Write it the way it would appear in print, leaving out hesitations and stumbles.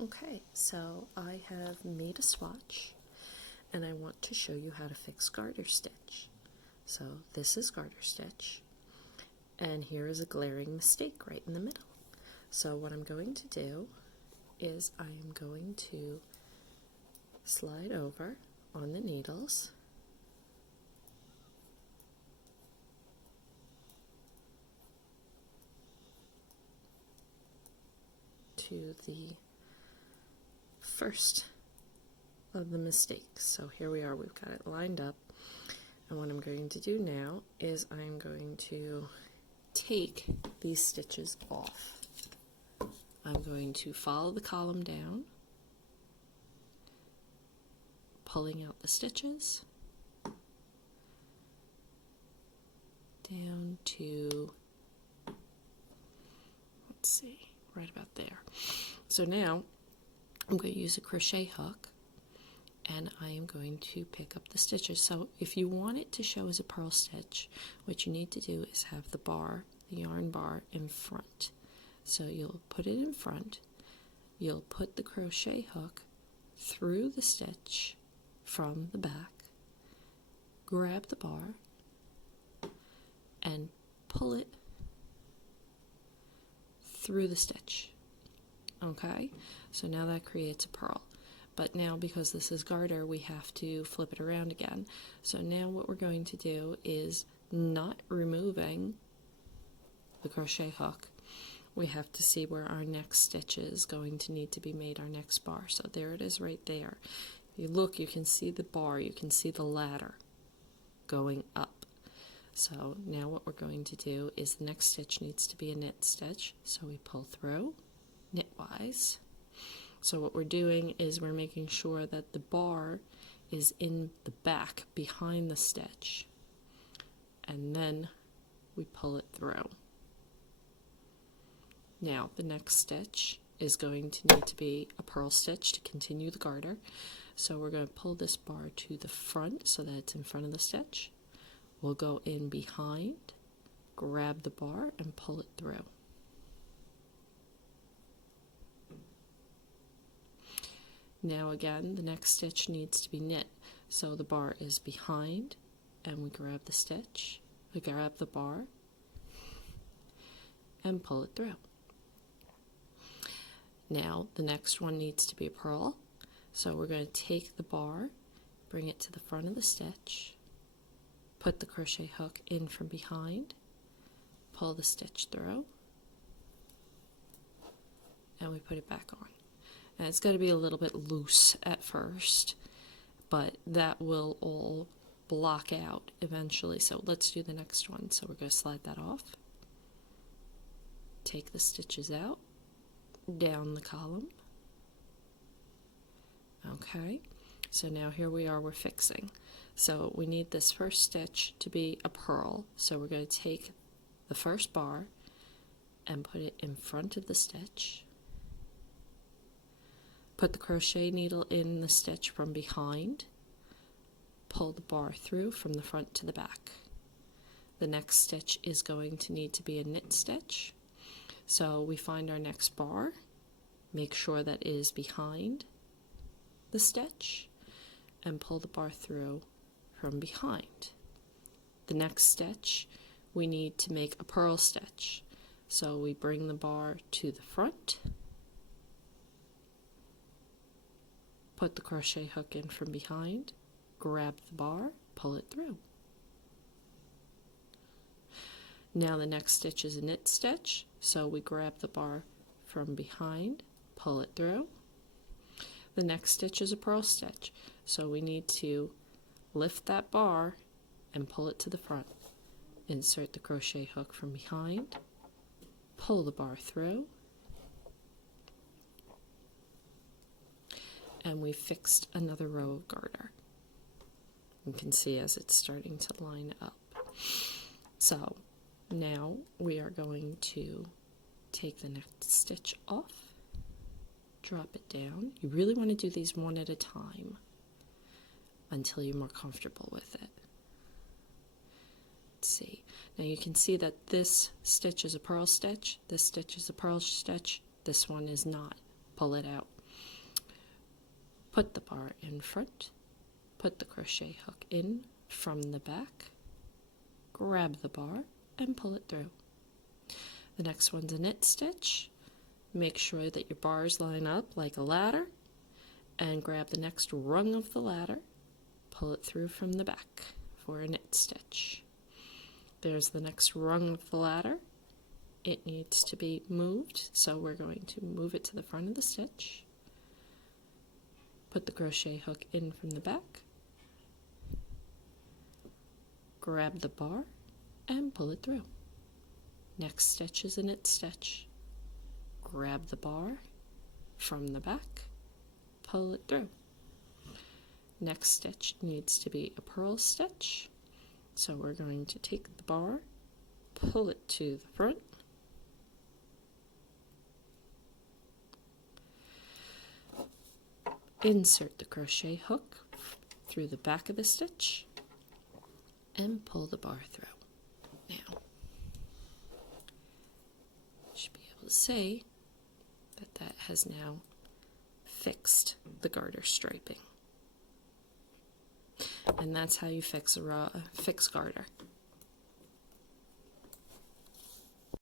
Okay, so I have made a swatch and I want to show you how to fix garter stitch. So this is garter stitch and here is a glaring mistake right in the middle. So what I'm going to do is I am going to slide over on the needles to the first of the mistakes. So here we are, we've got it lined up, and what I'm going to do now is I'm going to take these stitches off. I'm going to follow the column down, pulling out the stitches down to, let's see, right about there. So now I'm going to use a crochet hook and I am going to pick up the stitches. So if you want it to show as a purl stitch, what you need to do is have the bar, the yarn bar, in front. So you'll put it in front, you'll put the crochet hook through the stitch from the back, grab the bar, and pull it through the stitch. Okay, so now that creates a purl. But now, because this is garter, we have to flip it around again. So now what we're going to do is, not removing the crochet hook, we have to see where our next stitch is going to need to be made, our next bar. So there it is right there. If you look, you can see the bar, you can see the ladder going up. So now what we're going to do is the next stitch needs to be a knit stitch. So we pull through knitwise. So what we're doing is we're making sure that the bar is in the back behind the stitch, and then we pull it through. Now the next stitch is going to need to be a purl stitch to continue the garter. So we're going to pull this bar to the front so that it's in front of the stitch. We'll go in behind, grab the bar, and pull it through. Now again, the next stitch needs to be knit. So the bar is behind, and we grab the stitch, we grab the bar, and pull it through. Now the next one needs to be a purl. So we're going to take the bar, bring it to the front of the stitch, put the crochet hook in from behind, pull the stitch through, and we put it back on. And it's got to be a little bit loose at first, but that will all block out eventually. So let's do the next one. So we're going to slide that off, take the stitches out, down the column. Okay, so now here we are, we're fixing. So we need this first stitch to be a purl. So we're going to take the first bar and put it in front of the stitch. Put the crochet needle in the stitch from behind, pull the bar through from the front to the back. The next stitch is going to need to be a knit stitch. So we find our next bar, make sure that it is behind the stitch, and pull the bar through from behind. The next stitch, we need to make a purl stitch. So we bring the bar to the front, put the crochet hook in from behind, grab the bar, pull it through. Now the next stitch is a knit stitch, so we grab the bar from behind, pull it through. The next stitch is a purl stitch, so we need to lift that bar and pull it to the front. Insert the crochet hook from behind, pull the bar through, and we fixed another row of garter. You can see as it's starting to line up. So now we are going to take the next stitch off, drop it down. You really want to do these one at a time until you're more comfortable with it. Let's see. Now you can see that this stitch is a purl stitch, this stitch is a purl stitch, this one is not. Pull it out. Put the bar in front, put the crochet hook in from the back, grab the bar and pull it through. The next one's a knit stitch. Make sure that your bars line up like a ladder and grab the next rung of the ladder, pull it through from the back for a knit stitch. There's the next rung of the ladder. It needs to be moved, so we're going to move it to the front of the stitch. Put the crochet hook in from the back, grab the bar and pull it through. Next stitch is a knit stitch. Grab the bar from the back, pull it through. Next stitch needs to be a purl stitch, so we're going to take the bar, pull it to the front, insert the crochet hook through the back of the stitch and pull the bar through. Now, you should be able to see that that has now fixed the garter striping. And that's how you fix garter.